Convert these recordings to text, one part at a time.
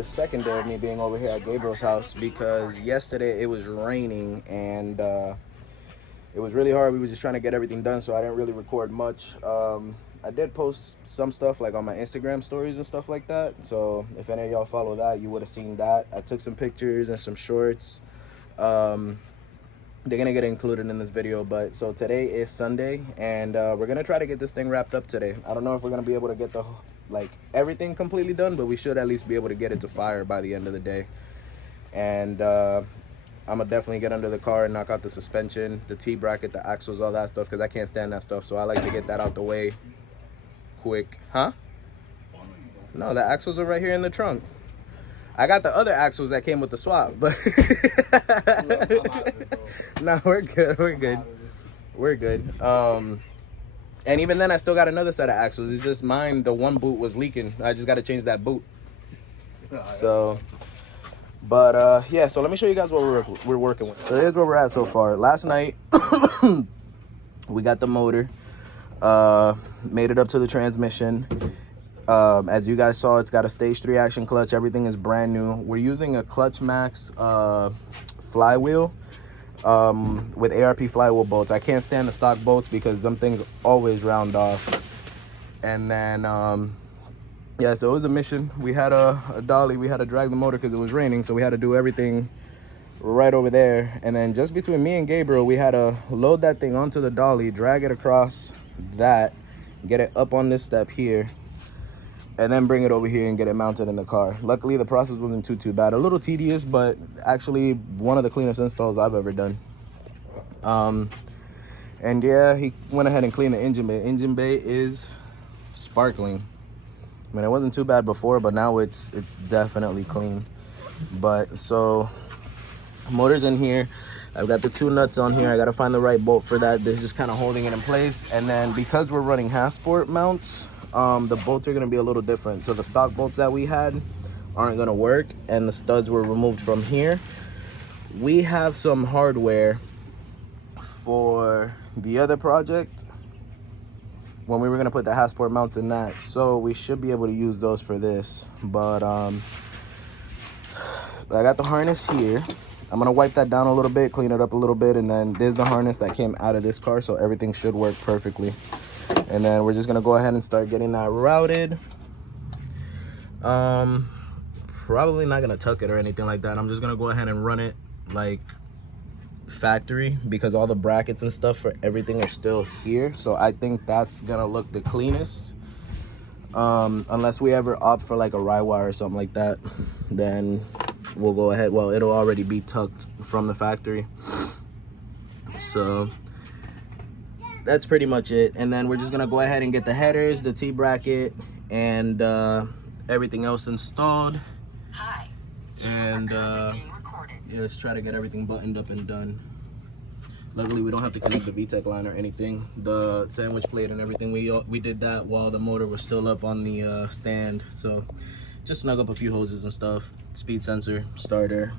the second day of me being over here at Gabriel's house because yesterday it was raining and it was really hard. We were just trying to get everything done, so I didn't really record much. I did post some stuff like on my Instagram stories and stuff like that. So if any of y'all follow that, you would have seen that. I took some pictures and some shorts. They're gonna get included in this video. But so today is Sunday, and we're gonna try to get this thing wrapped up today. I don't know if we're gonna be able to get the everything completely done, but we should at least be able to get it to fire by the end of the day. And I'm gonna definitely get under the car and knock out the suspension, the T-bracket, the axles, all that stuff, because I can't stand that stuff. So I like to get that out the way quick. Huh? No, the axles are right here in the trunk. I got the other axles that came with the swap, but no, we're good. And even then I still got another set of axles. It's just mine, the one boot was leaking. I just got to change that boot. So but yeah, so let me show you guys what we're working with. So here's where we're at so far. Last night we got the motor, made it up to the transmission. As you guys saw, it's got a stage 3 action clutch. Everything is brand new. We're using a Clutch Max flywheel with ARP flywheel bolts. I can't stand the stock bolts because them things always round off. And then yeah, so it was a mission. We had a dolly. We had to drag the motor because it was raining, so we had to do everything right over there. And then just between me and Gabriel, we had to load that thing onto the dolly, drag it across that, get it up on this step here, and then bring it over here and get it mounted in the car. Luckily, the process wasn't too bad. A little tedious, but actually one of the cleanest installs I've ever done. And yeah, he went ahead and cleaned the engine bay. Engine bay is sparkling. I mean, it wasn't too bad before, but now it's definitely clean. But so, motor's in here. I've got the 2 nuts on here. I gotta find the right bolt for that. They're just kind of holding it in place. And then because we're running half-sport mounts, the bolts are going to be a little different. So the stock bolts that we had aren't going to work, and the studs were removed from here. We have some hardware for the other project when we were going to put the half-sport mounts in that, so we should be able to use those for this. But I got the harness here. I'm going to wipe that down a little bit, clean it up a little bit, and then there's the harness that came out of this car, so everything should work perfectly. And then we're just gonna go ahead and start getting that routed. Probably not gonna tuck it or anything like that. I'm just gonna go ahead and run it like factory because all the brackets and stuff for everything are still here. So I think that's gonna look the cleanest. Unless we ever opt for like a rye wire or something like that, then we'll go ahead. Well, it'll already be tucked from the factory. So that's pretty much it. And then we're just gonna go ahead and get the headers, the T-bracket, and everything else installed. Hi. And yeah, let's try to get everything buttoned up and done. Luckily, we don't have to connect the VTEC line or anything. The sandwich plate and everything, we did that while the motor was still up on the stand. So just snug up a few hoses and stuff, speed sensor, starter,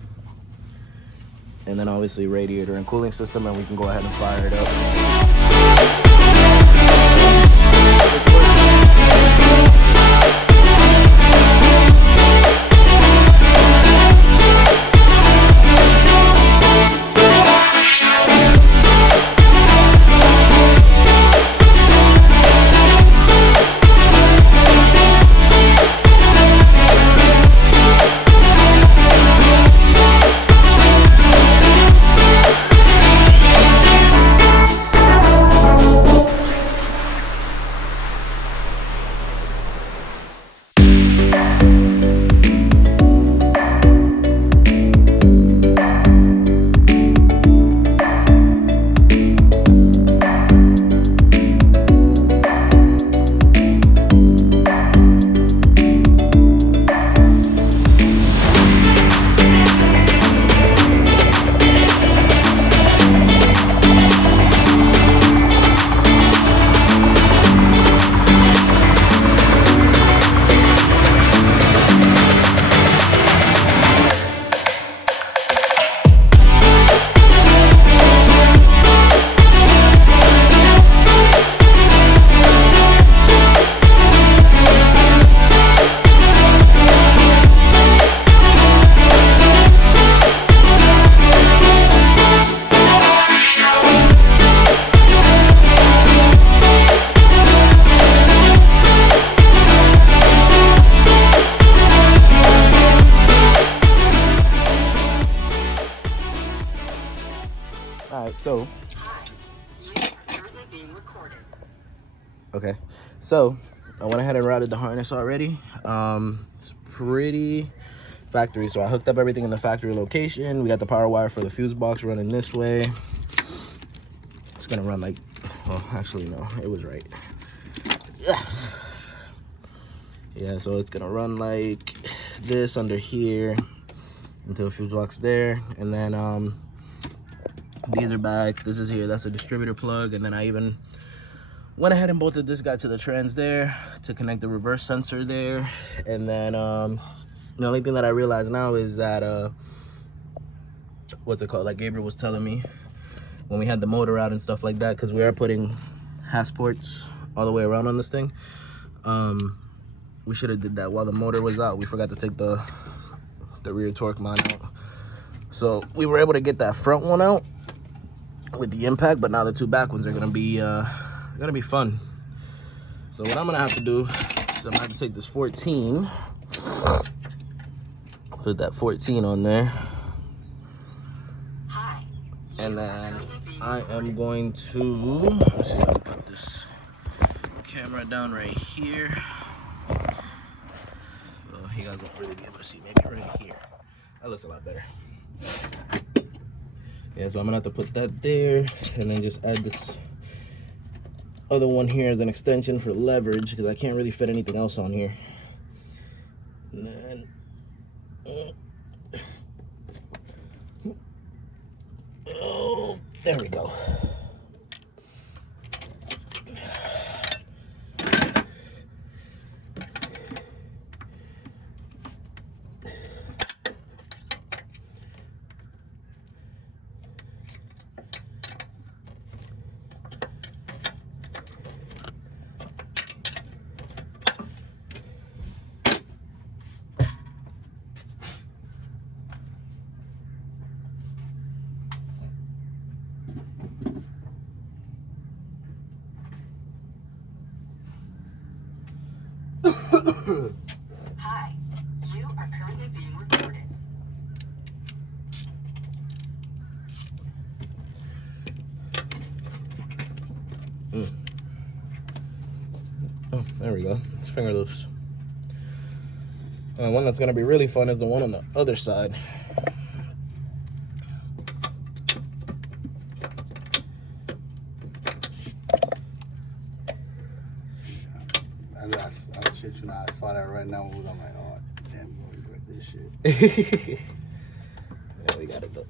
and then obviously radiator and cooling system, and we can go ahead and fire it up. So. Okay, so I went ahead and routed the harness already. It's pretty factory, so I hooked up everything in the factory location. We got the power wire for the fuse box running this way. It's gonna run like, well, actually no, it was right. Yeah, so it's gonna run like this under here until the fuse box there, and then these are back. This is here. That's a distributor plug, and then I even went ahead and bolted this guy to the trans there to connect the reverse sensor there. And then the only thing that I realize now is that what's it called? Like Gabriel was telling me when we had the motor out and stuff like that, because we are putting half ports all the way around on this thing. We should have did that while the motor was out. We forgot to take the rear torque mine out. So we were able to get that front one out with the impact, but now the two back ones are gonna be fun. So what I'm gonna have to do is I'm gonna have to take this 14, put that 14 on there, and then I am going to, let's see, I'll put this camera down right here. Well, you guys won't really be able to see, maybe right here. That looks a lot better. Yeah, so I'm gonna have to put that there, and then just add this other one here as an extension for leverage, because I can't really fit anything else on here. And then oh, there we go. Hi, you are currently being recorded. Oh, there we go. It's finger loose. One that's gonna be really fun is the one on the other side. Shit, you know, I saw that right now. I'm like, oh, damn, we regret this shit. Yeah, we got it though.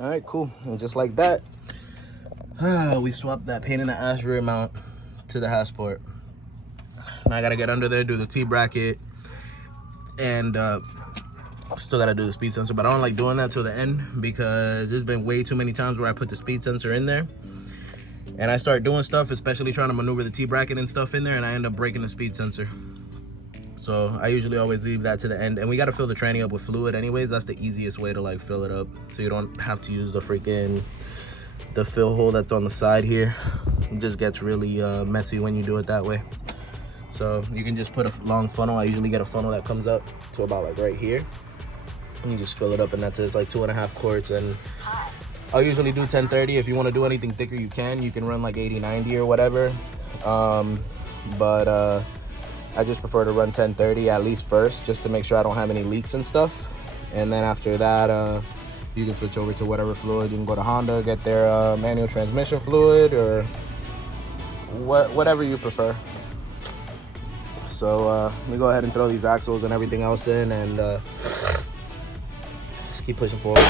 All right, cool. And just like that, we swapped that pain in the ass rear mount to the Hasport. Now I gotta get under there, do the T-bracket, and still gotta do the speed sensor, but I don't like doing that till the end, because there's been way too many times where I put the speed sensor in there and I start doing stuff, especially trying to maneuver the T-bracket and stuff in there, and I end up breaking the speed sensor. So I usually always leave that to the end, and we gotta fill the tranny up with fluid anyways. That's the easiest way to like fill it up, so you don't have to use the fill hole that's on the side here. It just gets really messy when you do it that way. So you can just put a long funnel. I usually get a funnel that comes up to about like right here, and you just fill it up, and that's it. It's like 2.5 quarts, and I'll usually do 1030. If you want to do anything thicker, you can run like 80-90 or whatever, but I just prefer to run 1030 at least first, just to make sure I don't have any leaks and stuff. And then after that, you can switch over to whatever fluid. You can go to Honda, get their manual transmission fluid, or whatever you prefer. So let me go ahead and throw these axles and everything else in, and just keep pushing forward.